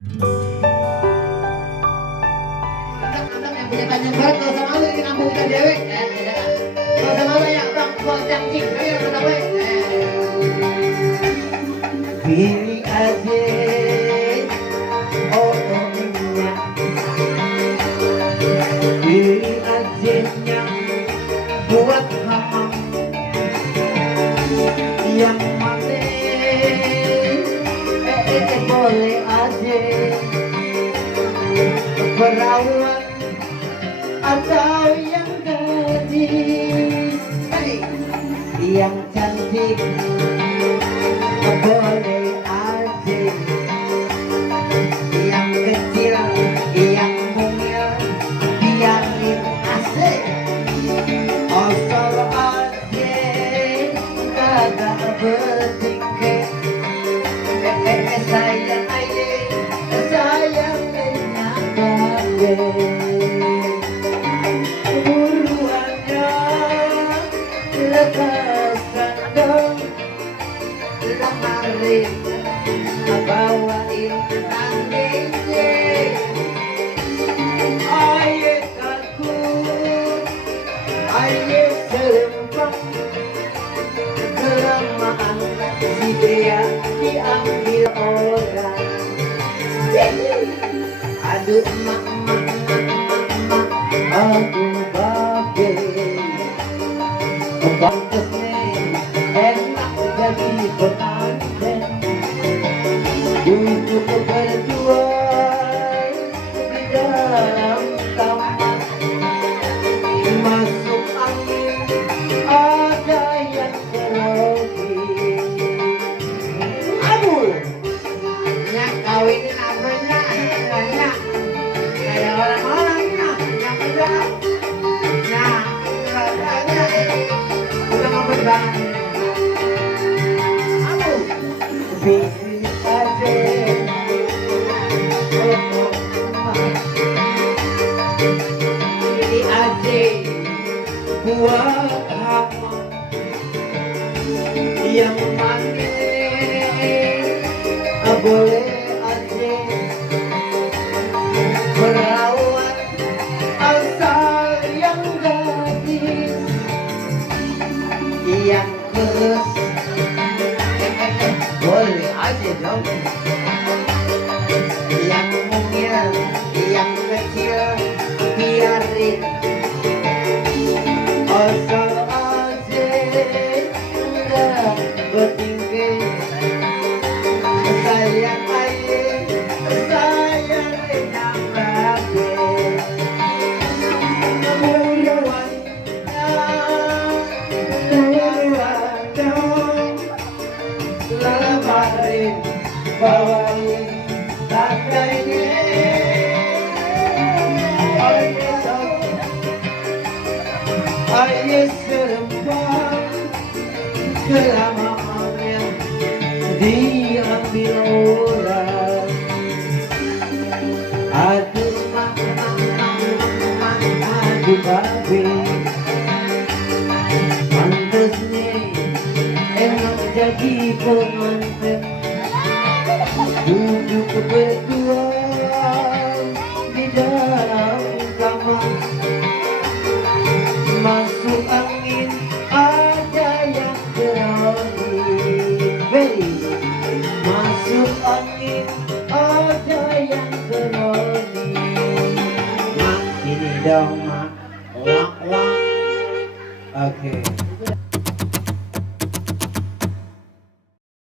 Anak-anak yang punya Tanjung Barat gak usah malu ini kampung kita dewek. Gak usah malu ya orang tua cangcing. Ayo kita baik. Pilih aja, oh nya, pilih aja yang buat hamam, yang mana, boleh aja perawat atau yang gadis, yang cantik. Boleh aja yang kecil, yang mungil, biarin asik. Asal aja kagak bertingkah. Sayang aja, sayang enak buruannya lepaskan dong. Lamarin, bawain anginnya. Ayo kaku, ayo serempak. Kelamaan si dia diambil orang. Aduh mak, aduh babe. Pantasnya enak jadi pengantin untuk berdua di dalam kamar. Masuk angin ada yang grogi. Aduh, Nyak kawinin apanya? Nyak kayak orang-orang yang muda. Nyak rasanya udah ngabut banget. pilih aja, oh, pilih aja buat apa yang mana, boleh aja perawat asal yang gadis, yang terus boleh aja dong, yang mungil, yang kecil, biarin. Asal aja enggak bertingkah. Sayang aja, sayang enak banget. Lamarin, bawain tandanya. Ayo serempak, kelamaannya diambil orang. Aduh mak, aduh babe. Pantasnya enak jadi pengantin duduk berdua di dalam kamar. Masuk angin ada yang grogi. Masuk angin ada yang grogi. Mak sini dong mak, wak wak. Oke.